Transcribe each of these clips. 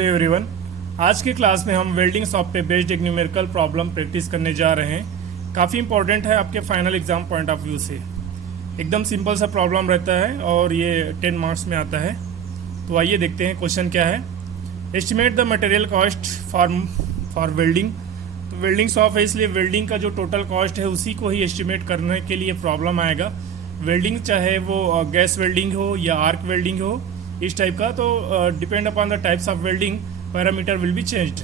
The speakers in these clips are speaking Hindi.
Hello everyone. आज की क्लास में हम वेल्डिंग शॉप पे बेस्ड एक न्यूमेरिकल प्रॉब्लम प्रैक्टिस करने जा रहे हैं। काफ़ी इंपॉर्टेंट है आपके final exam point of view से। एकदम सिंपल सा प्रॉब्लम रहता है और ये 10 मार्क्स में आता है। तो आइए देखते हैं क्वेश्चन क्या है। Estimate the material cost for welding. तो वेल्डिंग शॉप है, इसलिए वेल्डिंग का जो टोटल कॉस्ट है उसी को ही एस्टिमेट करने के लिए प्रॉब्लम आएगा। वेल्डिंग चाहे वो गैस वेल्डिंग हो या आर्क वेल्डिंग हो, इस टाइप का, तो depend upon the types of welding parameter will be changed.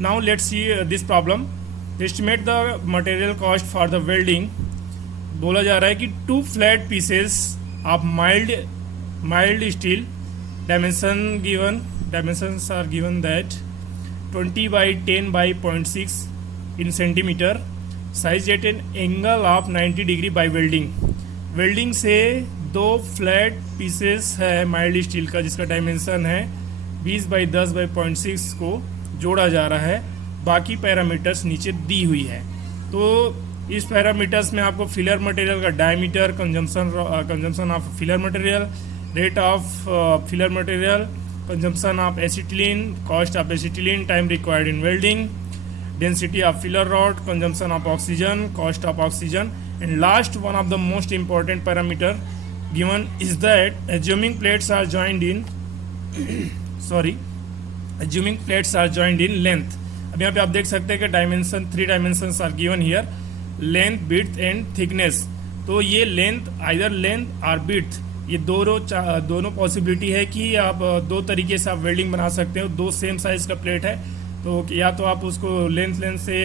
Now let's see this problem. Estimate the material cost for the welding. बोला जा रहा है कि 2 flat pieces of mild steel, dimensions are given that 20 by 10 by 0.6 in centimeter, size at an angle of 90 degree by welding। Welding से 2 फ्लैट पीसेस है माइल्ड स्टील का जिसका डायमेंशन है 20 बाई 10 बाई 0.6 को जोड़ा जा रहा है। बाकी पैरामीटर्स नीचे दी हुई है। तो इस पैरामीटर्स में आपको फिलर मटेरियल का diameter, consumption of filler material, rate of filler material, consumption of acetylene, cost of acetylene, time required in welding, density of filler rod, consumption of oxygen, cost of oxygen, and last one of the most important parameter given is that assuming plates are joined in length। अब यहाँ पे आप देख सकते हैं कि dimension 3 dimensions are given here, length, width and thickness. तो ये लेंथ, आइदर लेंथ और विड्थ, ये दोनों पॉसिबिलिटी है कि आप 2 तरीके से आप वेल्डिंग बना सकते हो। 2 सेम साइज का प्लेट है तो या तो आप उसको लेंथ से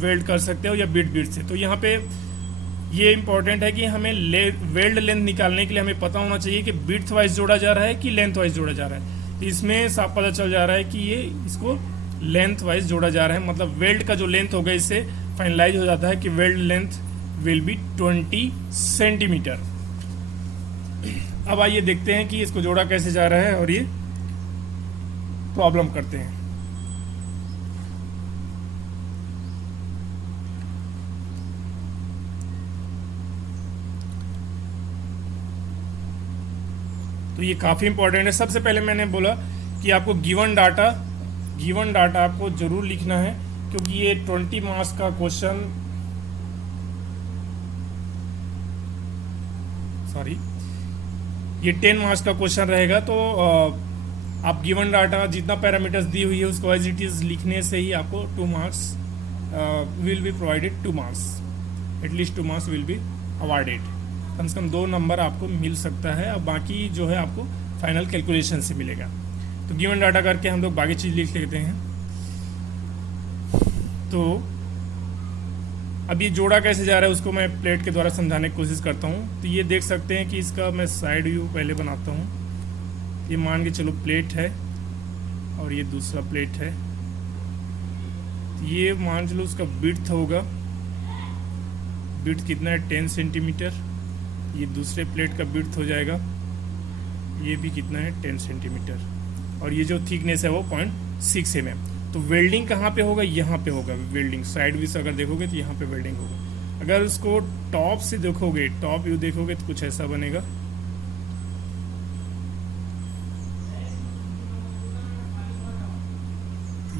वेल्ड कर सकते हो या बिट से। तो यहाँ पे ये इंपॉर्टेंट है कि हमें वेल्ड लेंथ निकालने के लिए हमें पता होना चाहिए कि बिट वाइज जोड़ा जा रहा है कि लेंथ वाइज जोड़ा जा रहा है। तो इसमें साफ पता चल जा रहा है कि ये इसको लेंथ वाइज जोड़ा जा रहा है, मतलब वेल्ड का जो लेंथ होगा इससे फाइनलाइज हो जाता है कि weld length will be 20 centimetre. अब आइए देखते हैं कि इसको जोड़ा कैसे जा रहा है और ये प्रॉब्लम करते हैं। तो ये काफ़ी इंपॉर्टेंट है। सबसे पहले मैंने बोला कि आपको गिवन डाटा आपको जरूर लिखना है, क्योंकि ये 20 मार्क्स का क्वेश्चन, ये 10 मार्क्स का क्वेश्चन रहेगा। तो आप गिवन डाटा जितना पैरामीटर्स दी हुई है उसको एज इट इज लिखने से ही आपको 2 marks will be provided, 2 marks, at least 2 marks will be awarded. कम से कम 2 नंबर आपको मिल सकता है और बाकी जो है आपको फाइनल कैलकुलेशन से मिलेगा। तो गिवन डाटा करके हम लोग बाकी चीज़ लिख लेते हैं। तो अब ये जोड़ा कैसे जा रहा है उसको मैं प्लेट के द्वारा समझाने की कोशिश करता हूँ। तो ये देख सकते हैं कि इसका मैं साइड व्यू पहले बनाता हूँ। ये मान के चलो प्लेट है और ये दूसरा प्लेट है। ये मान चलो उसका विड्थ होगा, विड्थ कितना है 10 सेंटीमीटर। ये दूसरे प्लेट का विड्थ हो जाएगा, ये भी कितना है 10 सेंटीमीटर। और ये जो थिकनेस है वो 0.6 mm। तो वेल्डिंग कहाँ पे होगा? यहाँ पे होगा वेल्डिंग। साइड व्यू से अगर देखोगे तो यहाँ पे वेल्डिंग होगा। अगर उसको टॉप से देखोगे, टॉप व्यू देखोगे तो कुछ ऐसा बनेगा।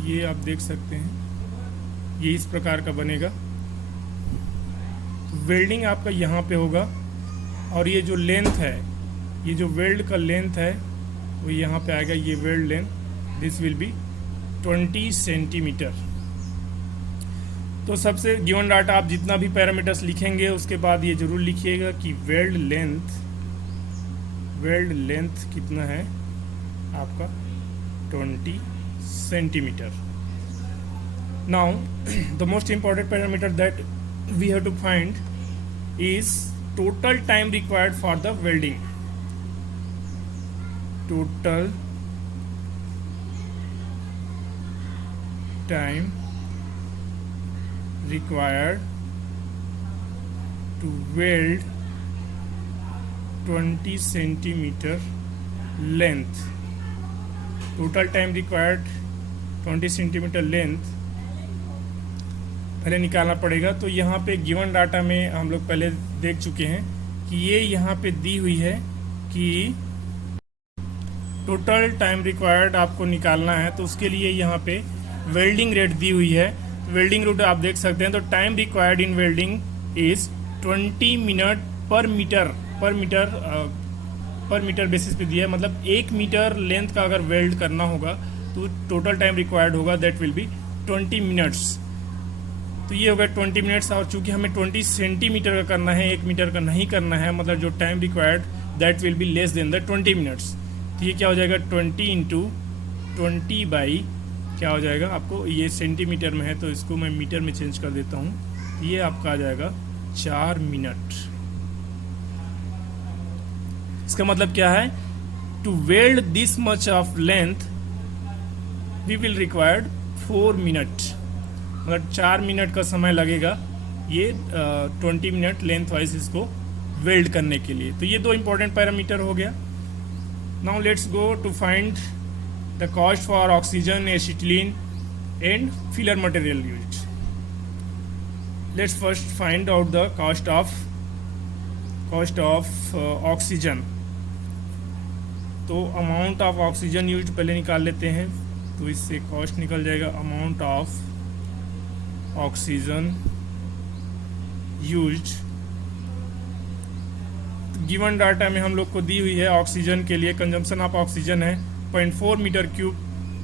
ये आप देख सकते हैं, ये इस प्रकार का बनेगा। तो वेल्डिंग आपका यहाँ पे होगा और ये जो लेंथ है, ये जो वेल्ड का लेंथ है वो यहाँ पे आएगा। ये weld length, this will be 20 centimetre. तो सबसे गिवन डाटा आप जितना भी पैरामीटर्स लिखेंगे उसके बाद ये जरूर लिखिएगा कि वेल्ड लेंथ कितना है आपका 20 centimetre. Now the most important parameter that we have to find is total time required for the welding। Total time required to weld 20 centimeter length। Total time required 20 centimeter length पहले निकालना पड़ेगा। तो यहाँ पे गिवन डाटा में हम लोग पहले देख चुके हैं कि ये यहाँ पे दी हुई है कि टोटल टाइम रिक्वायर्ड आपको निकालना है, तो उसके लिए यहाँ पे वेल्डिंग रेट दी हुई है। वेल्डिंग रेट आप देख सकते हैं, तो time required in welding is 20 minute पर मीटर बेसिस पे दिया है। मतलब 1 मीटर लेंथ का अगर वेल्ड करना होगा तो टोटल टाइम रिक्वायर्ड होगा दैट विल बी 20 मिनट्स। तो ये होगा 20 मिनट्स, और चूंकि हमें 20 सेंटीमीटर का करना है, 1 मीटर का नहीं करना है, मतलब जो time required that will be less than the 20 minutes. तो ये क्या हो जाएगा 20 इंटू 20 बाई क्या हो जाएगा, आपको ये सेंटीमीटर में है तो इसको मैं मीटर में चेंज कर देता हूँ। ये आपका आ जाएगा 4 मिनट। इसका मतलब क्या है, to weld this much of length we will required 4 minute, मतलब 4 मिनट का समय लगेगा ये 20 मिनट लेंथ वाइज इसको वेल्ड करने के लिए। तो ये दो इंपॉर्टेंट पैरामीटर हो गया। Now let's go to find the cost for oxygen, acetylene and filler material used. Let's first find out the cost of oxygen. तो अमाउंट ऑफ ऑक्सीजन यूज्ड पहले निकाल लेते हैं, तो इससे कॉस्ट निकल जाएगा amount of oxygen used. Given data में हम लोग को दी हुई है ऑक्सीजन के लिए कंजम्पशन ऑफ ऑक्सीजन है 0.4 मीटर क्यूब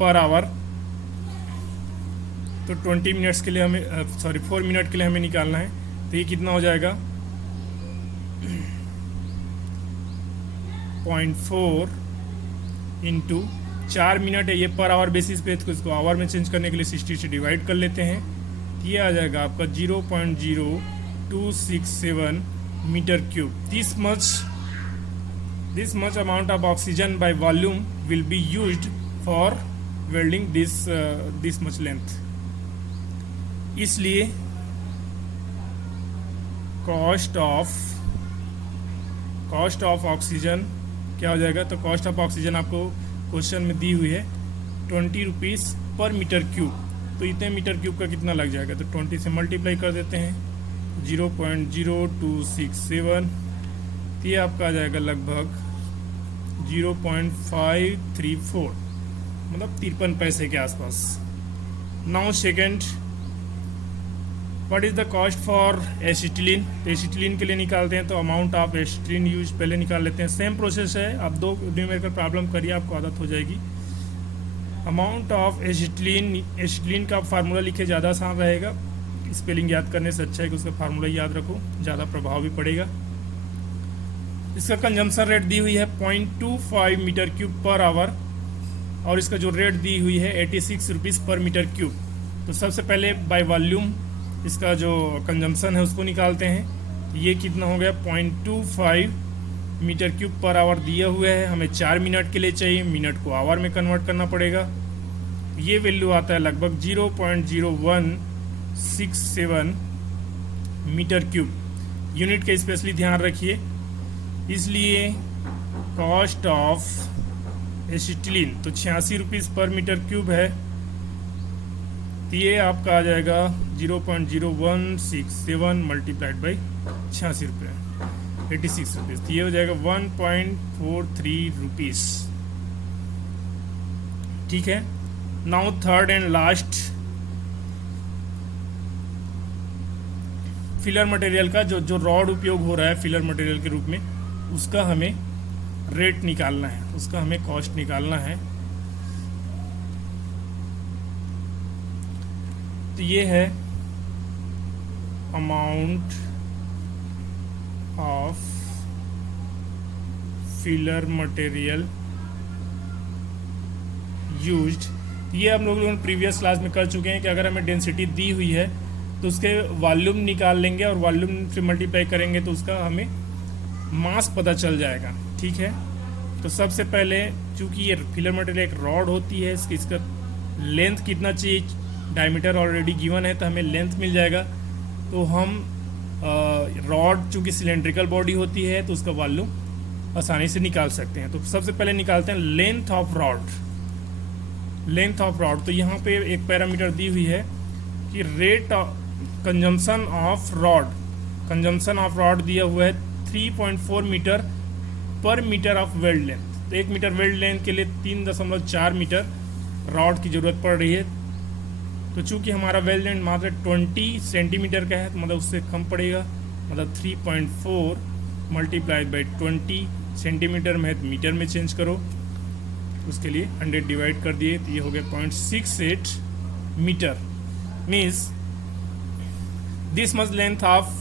पर आवर। तो 20 मिनट्स के लिए हमें 4 मिनट के लिए हमें निकालना है। तो ये कितना हो जाएगा 0.4 इंटू 4 मिनट है, ये पर आवर बेसिस पे, तो इसको आवर में चेंज करने के लिए 60 से डिवाइड कर लेते हैं। ये आ जाएगा आपका 0.0267 metre cube. This much amount of oxygen by volume will be used for welding this much length. इसलिए कॉस्ट ऑफ ऑक्सीजन क्या हो जाएगा, तो कॉस्ट ऑफ ऑक्सीजन आपको क्वेश्चन में दी हुई है 20 रुपीज़ पर मीटर क्यूब। तो इतने मीटर क्यूब का कितना लग जाएगा, तो 20 से मल्टीप्लाई कर देते हैं 0.0267, तो ये आपका आ जाएगा लगभग 0.534, मतलब 53 पैसे के आसपास। Now second, what is the cost for acetylene. तो एसिटिलीन के लिए निकालते हैं, तो अमाउंट ऑफ एसिटिलीन यूज पहले निकाल लेते हैं। सेम प्रोसेस है, आप 2 न्यूमेरिकल प्रॉब्लम करिए, आपको आदत हो जाएगी। अमाउंट ऑफ एसिटिलीन का फार्मूला लिखे ज़्यादा आसान रहेगा, स्पेलिंग याद करने से अच्छा है कि उसका फार्मूला याद रखो, ज़्यादा प्रभाव भी पड़ेगा। इसका कंजम्पशन रेट दी हुई है 0.25 मीटर क्यूब पर आवर, और इसका जो रेट दी हुई है 86 रुपीज़ पर मीटर क्यूब। तो सबसे पहले बाय वॉल्यूम इसका जो कंजम्पशन है उसको निकालते हैं। ये कितना हो गया 0.25 मीटर क्यूब पर आवर दिया हुआ है, हमें 4 मिनट के लिए चाहिए, मिनट को आवर में कन्वर्ट करना पड़ेगा। ये वैल्यू आता है लगभग 0.0167 मीटर क्यूब। यूनिट का स्पेशली ध्यान रखिए। इसलिए कॉस्ट ऑफ एसिटिलीन तो 86 रुपीज़ पर मीटर क्यूब है, तो ये आपका आ जाएगा 0.0167 मल्टीप्लाइड बाई 86 रुपये 86 रुपीज़, तो ये हो जाएगा 1.43 रुपीज़। ठीक है। Now third and last, filler material का जो रॉड उपयोग हो रहा है फिलर मटेरियल के रूप में, उसका हमें रेट निकालना है, उसका हमें कॉस्ट निकालना है। तो ये है amount of filler material used. ये हम लोग प्रीवियस क्लास में कर चुके हैं कि अगर हमें डेंसिटी दी हुई है तो उसके वॉल्यूम निकाल लेंगे और वॉल्यूम से मल्टीप्लाई करेंगे तो उसका हमें मास पता चल जाएगा। ठीक है। तो सबसे पहले चूंकि ये फिलर मटेरियल एक रॉड होती है, इसका लेंथ कितना चाहिए, डायमीटर ऑलरेडी गिवन है तो हमें लेंथ मिल जाएगा। तो हम रॉड चूंकि सिलेंड्रिकल बॉडी होती है तो उसका वॉल्यूम आसानी से निकाल सकते हैं। तो सबसे पहले निकालते हैं length of rod. Length of rod, तो यहाँ पे एक पैरामीटर दी हुई है कि rate consumption of rod, consumption of rod दिया हुआ है 3.4 मीटर पर मीटर ऑफ वेल्ड लेंथ। तो 1 मीटर वेल्ड लेंथ के लिए 3.4 मीटर रॉड की ज़रूरत पड़ रही है। तो चूंकि हमारा वेल्ड लेंथ मात्र 20 सेंटीमीटर का है, तो मतलब उससे कम पड़ेगा, मतलब 3.4 मल्टीप्लाइड बाई 20 सेंटीमीटर में है तो मीटर में चेंज करो। उसके लिए 100 डिवाइड कर दिए, तो ये हो गया 0.68 metre. Means this much length of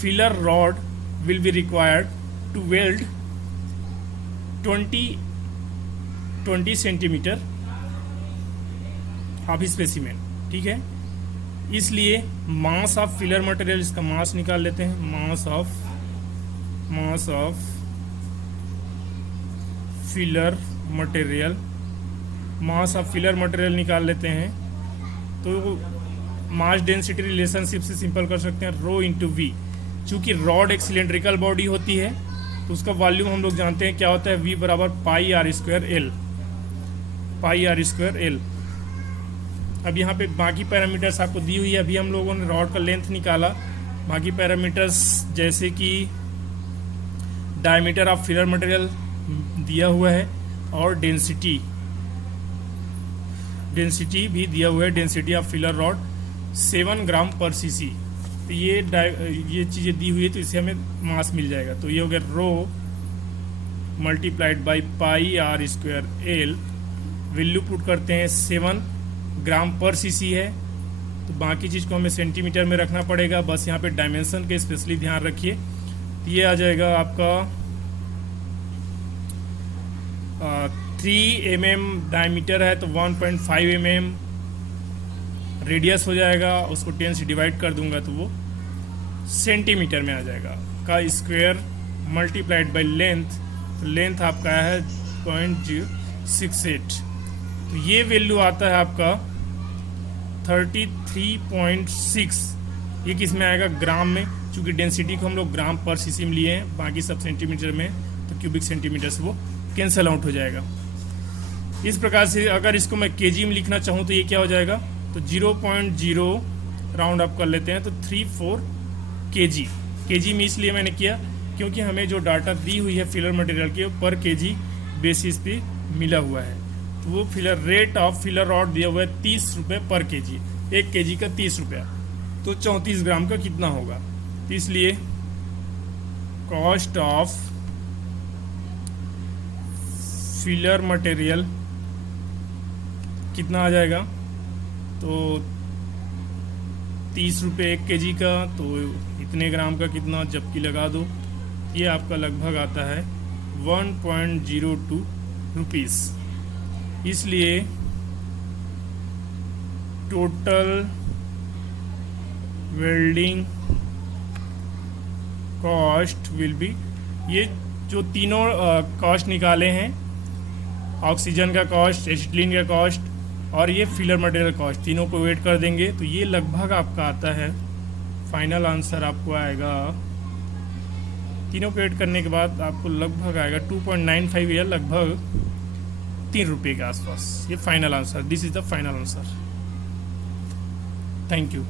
filler rod will be required to weld 20 centimetre of specimen. ठीक है, इसलिए मास ऑफ फिलर मटेरियल, इसका मास निकाल लेते हैं। Mass of filler material, mass of filler material निकाल लेते हैं। तो मास डेंसिटी रिलेशनशिप से सिंपल कर सकते हैं, रो इंटू वी। चूँकि रॉड एक सिलेंड्रिकल बॉडी होती है तो उसका वॉल्यूम हम लोग जानते हैं क्या होता है, वी बराबर पाई आर स्क्वायर एल। अब यहाँ पे बाकी पैरामीटर्स आपको दी हुई है। अभी हम लोगों ने रॉड का लेंथ निकाला, बाकी पैरामीटर्स जैसे कि डायमीटर ऑफ फिलर मटेरियल दिया हुआ है और डेंसिटी भी दिया हुआ है। डेंसिटी ऑफ फिलर रॉड 7 ग्राम पर सीसी। तो ये चीज़ें दी हुई है, तो इससे हमें मास मिल जाएगा। तो ये हो गया rho multiplied by pi r square L. Value put करते हैं 7 ग्राम पर सीसी है, तो बाकी चीज़ को हमें सेंटीमीटर में रखना पड़ेगा। बस यहाँ पे डायमेंशन के स्पेशली ध्यान रखिए। ये आ जाएगा आपका 3 mm डायमीटर है तो 1.5 mm रेडियस हो जाएगा। उसको 10 से डिवाइड कर दूंगा तो वो सेंटीमीटर में आ जाएगा। का स्क्वायर मल्टीप्लाइड बाई लेंथ, तो लेंथ आपका है 0.68। तो ये वैल्यू आता है आपका 33.6। ये किस में आएगा, ग्राम में। चूँकि डेंसिटी को हम लोग ग्राम पर सीसी में लिए हैं, बाकी सब सेंटीमीटर में, तो क्यूबिक सेंटीमीटर से वो कैंसल आउट हो जाएगा। इस प्रकार से अगर इसको मैं केजी में लिखना चाहूँ तो ये क्या हो जाएगा, तो 0.0 राउंड अप कर लेते हैं तो 34 केजी। केजी में इसलिए मैंने किया क्योंकि हमें जो डाटा दी हुई है फिलर मटेरियल के पर केजी बेसिस पे मिला हुआ है। तो वो रेट ऑफ फिलर रॉड दिया हुआ है 30 रुपये पर केजी। 1 केजी का 30 रुपया, तो 34 ग्राम का कितना होगा। तो इसलिए कॉस्ट ऑफ फिलर मटेरियल कितना आ जाएगा, तो 30 रुपये 1 केजी का, तो इतने ग्राम का कितना, जबकि लगा दो, ये आपका लगभग आता है 1.02 रुपीज़। इसलिए total welding cost will be, ये जो तीनों कॉस्ट निकाले हैं, ऑक्सीजन का कॉस्ट, एसिटिलीन का कॉस्ट और ये फिलर मटेरियल कॉस्ट, तीनों को वेट कर देंगे तो ये लगभग आपका आता है, फाइनल आंसर आपको आएगा, तीनों को वेट करने के बाद आपको लगभग आएगा 2.95 या लगभग 3 रुपये के आसपास। ये final answer, this is the final answer. Thank you.